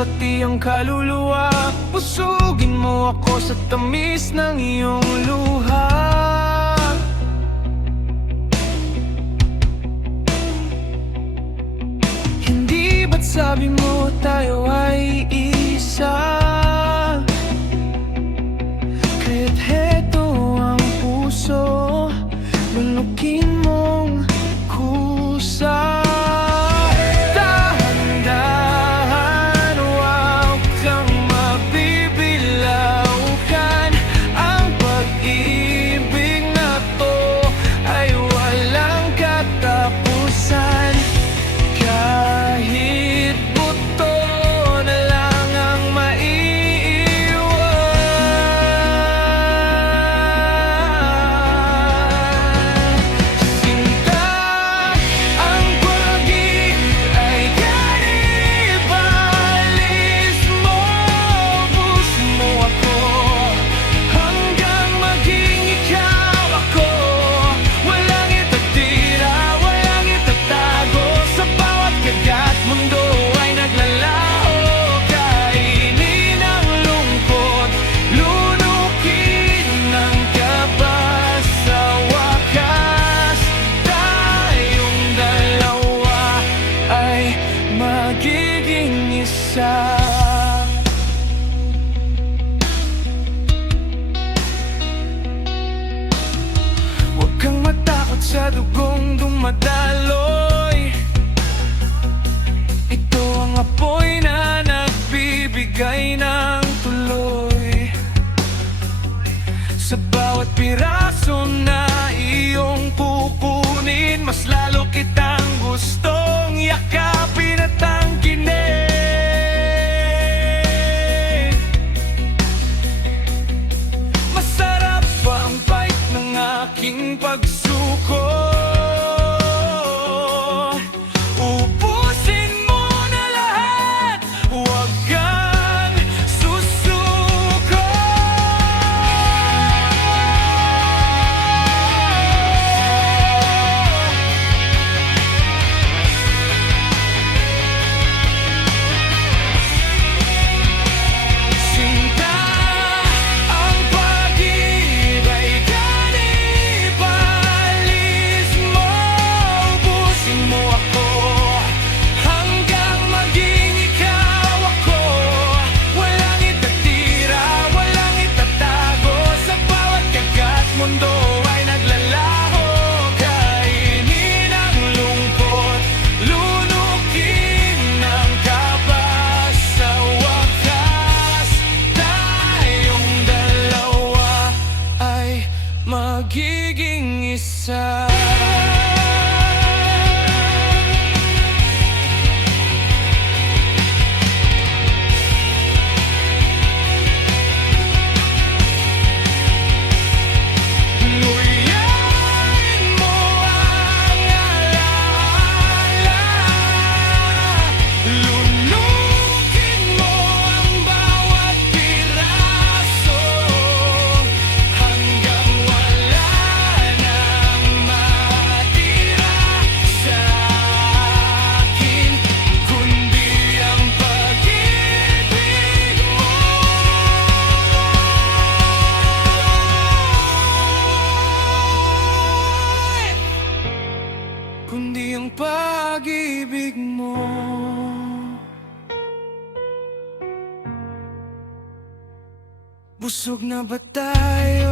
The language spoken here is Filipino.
pati ang kaluluwa. Busugin mo ako sa tamis ng iyong luha. Hindi ba't sabi mo tayo ay isa? Kaya't heto ang puso, lunukin mong kusa. Dahan-dahan, huwag kang mabibilaukan. Ang pag-ibig na to ay walang katapusan. Kahit buto na lang ang maiiwan. Sinta, ang pag-ibig ay kanibalis mo. Ubus mo ako hanggang maging ikaw ako. Walang itatira, walang itatago. Sa bawat kagat, mundo ay naglalaho. Kainin ang lungkot, lunukin ang kaba. Sa wakas, tayong dalawa ay magiging isa. Huwag kang matakot sa dugong dumadaloy. Ito ang apoy na nagbibigay ng tuloy. Sa bawat piraso na iyong kukunin, mas lalo kitang gustong yakapin at tangkinin. Masarap ba ang bite ng aking pagsuko? Ubusin mo na lahat, huwag kang susuko. Sinta, ang pag-ibig ay kanibalis mo. Ubusin mo ako hanggang maging ikaw ako. Walang itatira, walang itatago. Sa bawat kagat, mundo ay naglalaho. Kainin ang lungkot, lunukin ang kaba. Sa wakas, tayong dalawa ay magiging isa. Nguyain mo ang alaala, lunukin mo ang bawat piraso, hanggang wala nang matira sa akin, kundi ang pag-ibig mo. Kundi ang pag-ibig mo. Busog na ba tayo?